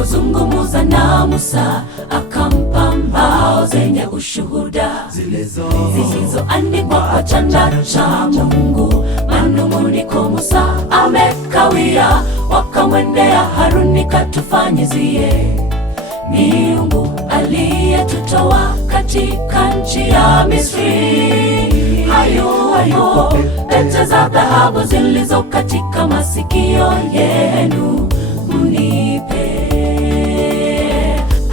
Alipozungumza na Musa, akampa mbao zenye ushuhuda zilizoandikwa kwa chanda cha Mungu. Manung'uniko, Musa amekawia, wakamwendea Haruni, katufanyizie miungu aliyetutoa katika nchi ya Misri. Hayo pete za dhahabu zilizo katika masikio yenu mnipe.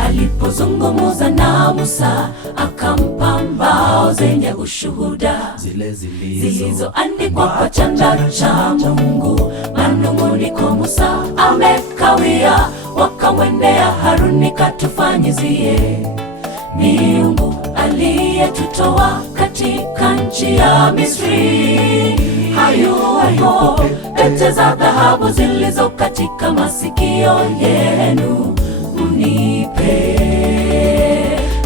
Alipozungumza na Musa, akampa mbao zenye ushuhuda zilizoandikwa kwa chanda cha Mungu. Manung'uniko, Musa amekawia, wakamwendea Haruni, katufanyizie miungu aliyetutoa katika nchi ya Misri. Hayo pete za dhahabu zilizo katika masikio yenu mnipe.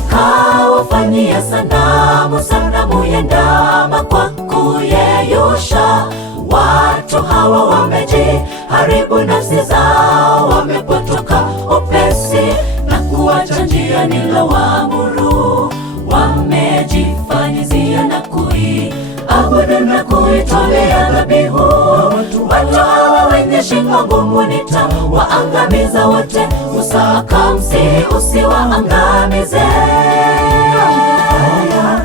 Kawafanyia sanamu ya ndama kwa kuyeyusha. Watu hawa wamejiharibu nafsi zao, wamepotoka upesi na kuacha njia nilowaamuru. Wamejifanyizia na kuiabudu na kuitolea dhabihu. Watu hawa wenye shingo ngumu nitawaangamiza wote. Musa akamsihi, usiwaangamize.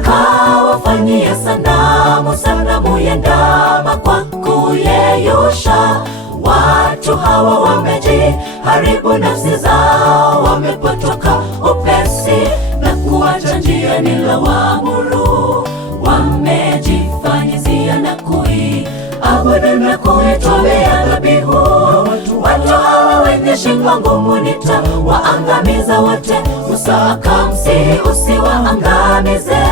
Kawafanyia sanamu ya ndama kwa kuyeyusha. Watu hawa wamejiharibu nafsi zao, wamepotoka upesi na kuacha njia nilowaamuru. Wamejifanyizia na kuiabudu na kuitolea dhabihu. Watu hawa wenye shingo ngumu nitawaangamiza wote. Musa akamsihi, usiwaangamize.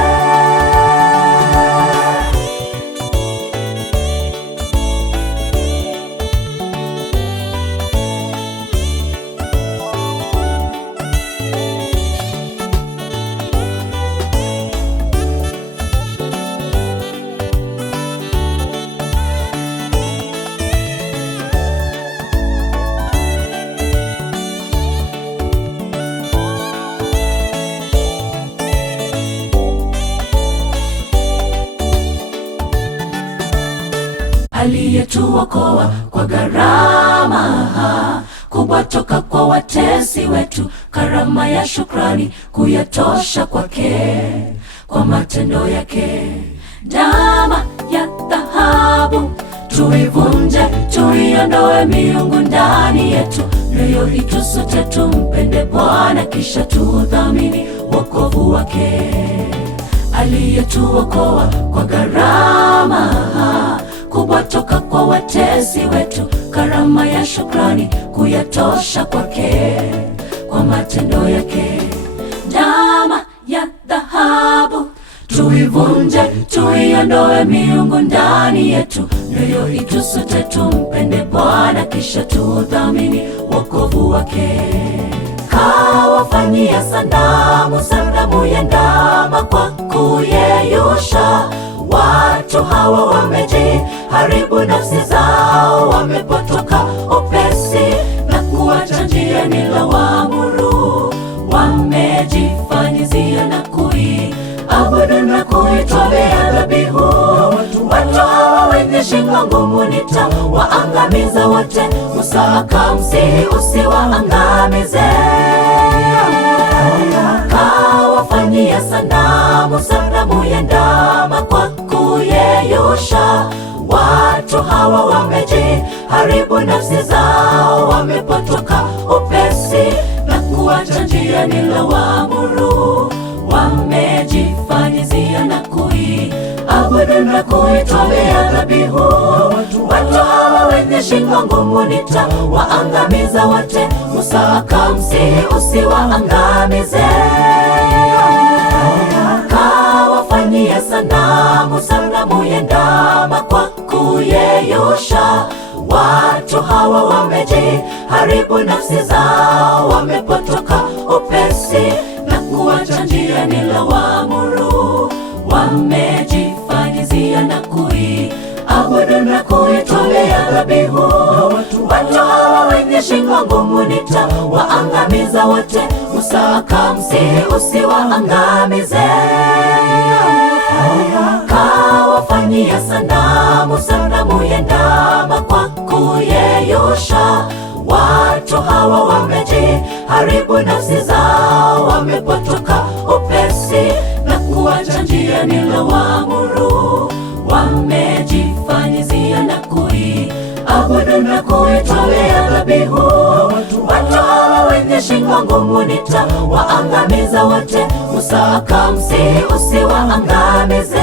Aliyetuokoa kwa gharama kubwa toka kwa watesi wetu, karama ya shukrani kuyatosha kwake, kwa matendo yake. Ndama ya dhahabu tuivunje, tuiondoe miungu ndani yetu. Leo itusute tumpende Bwana, kisha tudhamini wokovu wake. Aliyetuokoa kwa gharama kubwa toka kwa watesi wetu, karama ya shukrani kuyatosha kwake, kwa matendo yake. Ndama ya dhahabu tuivunje, tuiondoe miungu ndani yetu. Leo itusute tumpende Bwana, kisha tudhamini wokovu wake. Kawafanyia sanamu ya ndama kwa kuyeyusha. Watu hawa wamejiharibu nafsi zao, wamepotoka upesi na kuacha njia nilowaamuru. Wamejifanyizia na kuiabudu na kuitolea dhabihu. Watu hawa wenye shingo ngumu nitawaangamiza wote. Musa akamsihi, usiwaangamize. Kawafanyia sanamu ya ndama kwa kuyeyusha. Watu hawa wamejiharibu nafsi zao, wamepotoka upesi na kuacha njia nilowaamuru. Wamejifanyizia na kuiabudu na kuitolea dhabihu. Watu hawa wenye shingo ngumu nitawaangamiza wote. Musa akamsihi, usiwaangamize. Kawafanyia sanamu ya ndama kwa kuyeyusha. Watu hawa wamejiharibu nafsi zao, wamepotoka upesi na kuacha njia nilowaamuru. Wamejifanyizia na kuiabudu na kuitolea dhabihu. Watu hawa wenye wenye shingo ngumu nitawaangamiza wote. Musa akamsihi usiwaangamize, kawafanyia sanamu ya ndama kwa kuyeyusha. Watu hawa wamejiharibu nafsi zao, wamepotoka upesi na kuacha njia nilowaamuru. Wamejifanyizia na kuiabudu na kuitolea dhabihu. Watu hawa wenye shingo ngumu nitawaangamiza wote. Musa akamsihi usiwaangamize,